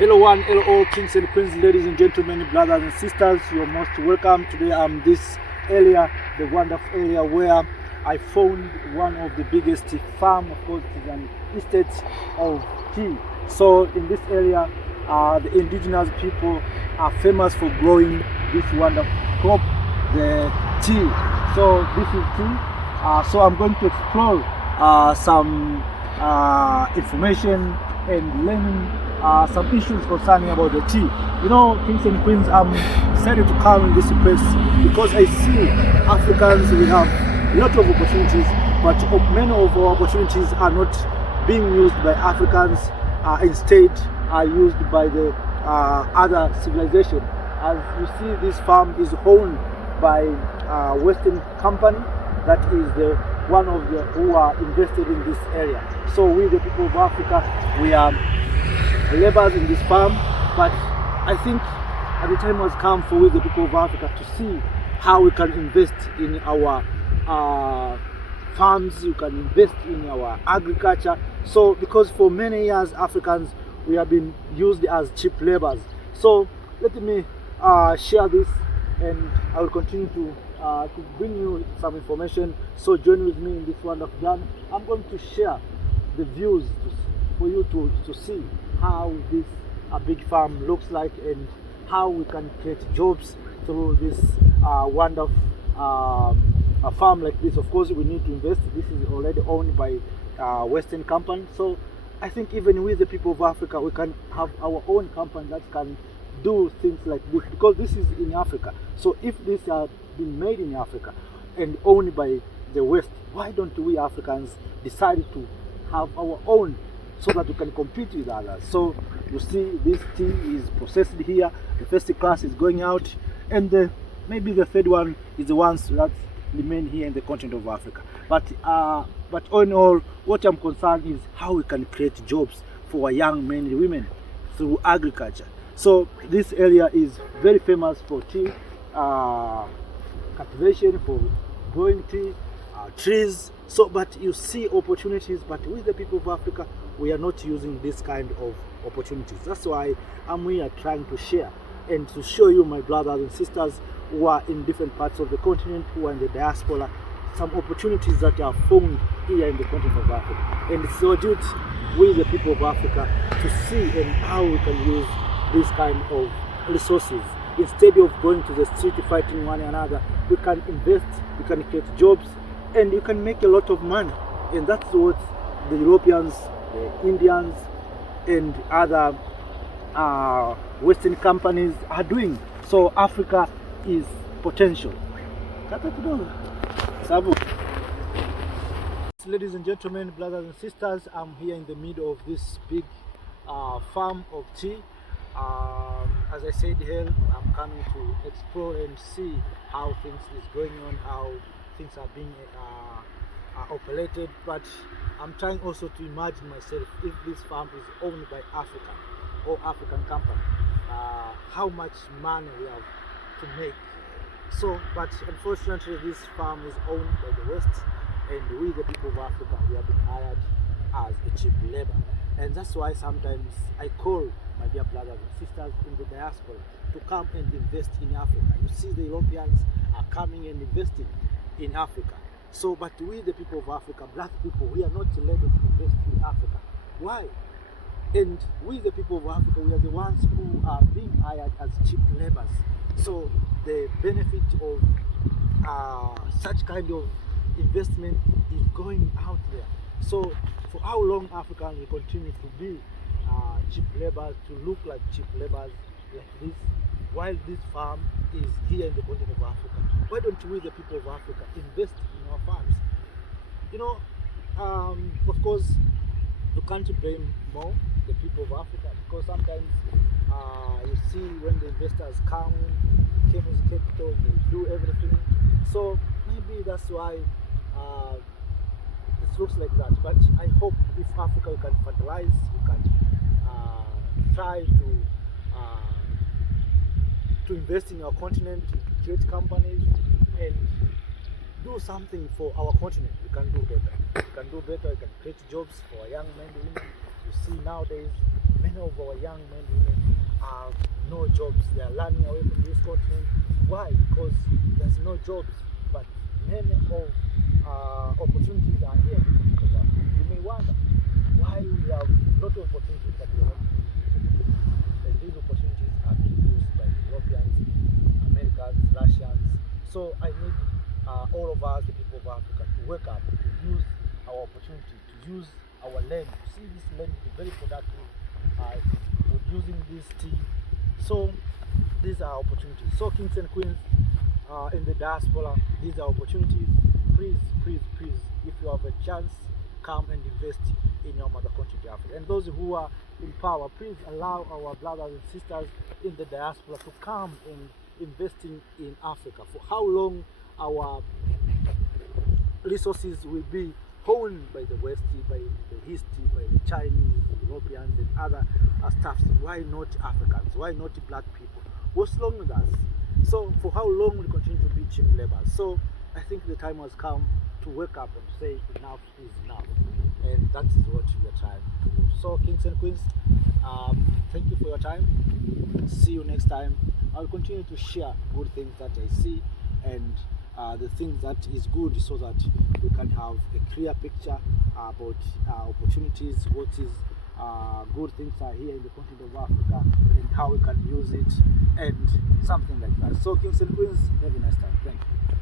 Hello one, hello all, kings and queens, ladies and gentlemen, brothers and sisters. You're most welcome. Today I'm this area, the wonderful area where I found one of the biggest farm. Of course, it is an estate of tea. So in this area, the indigenous people are famous for growing this wonderful crop, the tea. So this is tea. So I'm going to explore some information and learning some issues concerning about the tea. You know, kings and queens, I'm excited to come in this place because I see Africans, we have a lot of opportunities, but many of our opportunities are not being used by Africans, instead are used by the other civilization. As you see, this farm is owned by a Western company that is the one of the who are invested in this area. So we, the people of Africa, we are laborers in this farm, but I think the time has come for we, the people of Africa, to see how we can invest in our farms, you can invest in our agriculture. So because for many years Africans, we have been used as cheap laborers. So let me share this, and I will continue to bring you some information. So join with me in this wonderful journey. I'm going to share the views for you to see how this big farm looks like and how we can create jobs through this wonderful a farm like this. Of course, we need to invest. This is already owned by Western company. So I think even with the people of Africa, we can have our own company that can do things like this, because this is in Africa. So if this has been made in Africa and owned by the West, why don't we Africans decide to have our own, so that we can compete with others? So you see, this tea is processed here. The first class is going out, and maybe the third one is the ones that remain here in the continent of Africa. But all in all, what I'm concerned is how we can create jobs for our young men and women through agriculture. So this area is very famous for tea cultivation, for growing tea, trees. So, but you see opportunities, but with the people of Africa, we are not using this kind of opportunities. That's why I'm here trying to share and to show you, my brothers and sisters who are in different parts of the continent, who are in the diaspora, some opportunities that are found here in the continent of Africa. And it's our duty, we the people of Africa, to see and how we can use this kind of resources. Instead of going to the street fighting one another, we can invest, we can create jobs, and you can make a lot of money. And that's what the Europeans, the Indians, and other Western companies are doing. So Africa is potential. Ladies and gentlemen, brothers and sisters, I'm here in the middle of this big farm of tea. As I said here, I'm coming to explore and see how things is going on, how things are being operated. But I'm trying also to imagine myself, if this farm is owned by African or African company, how much money we have to make. So, but unfortunately, this farm is owned by the West, and we, the people of Africa, we have been hired as a cheap labor. And that's why sometimes I call my dear brothers and sisters in the diaspora to come and invest in Africa. You see, the Europeans are coming and investing in Africa. So, but we, the people of Africa, black people, we are not able to invest in Africa. Why? And we, the people of Africa, we are the ones who are being hired as cheap laborers. So the benefit of such kind of investment is going out there. So for how long Africans will continue to be cheap laborers, to look like cheap laborers like this, while this farm is here in the continent of Africa? Why don't we, the people of Africa, invest in our farms? You know, of course, you can't blame more the people of Africa, because sometimes you see when the investors come in, came as capital, they do everything. So maybe that's why it looks like that. But I hope if Africa, we can fertilize, we can try to invest in our continent, create companies, and do something for our continent. We can do better. We can do better. We can create jobs for our young men and women. You see nowadays, many of our young men and women have no jobs. They are running away from this continent. Why? Because there's no jobs, but many of opportunities are here in the continent of Africa. You may wonder why we have a lot of opportunities that we are not using these opportunities. And these opportunities are being used by the Europeans, Americans, Russians. So I need all of us, the people of Africa, to wake up, to use our opportunity, to use our land. See this land is very productive, producing this tea. So these are opportunities. So kings and queens in the diaspora, these are opportunities. Please, please, please, if you have a chance, come and invest in your mother country, Africa. And those who are in power, please allow our brothers and sisters in the diaspora to come and investing in Africa. For how long our resources will be owned by the West, by the East, by the Chinese, Europeans, and other stuffs. Why not Africans? Why not black people? What's wrong with us? So for how long will we continue to be cheap labor? So I think the time has come to wake up and say enough is enough, and that is what we are trying to do. So kings and queens, thank you for your time. See you next time. I'll continue to share good things that I see and the things that is good, so that we can have a clear picture about opportunities, what is good things are here in the continent of Africa, and how we can use it, and something like that. So kings and queens, have a nice time. Thank you.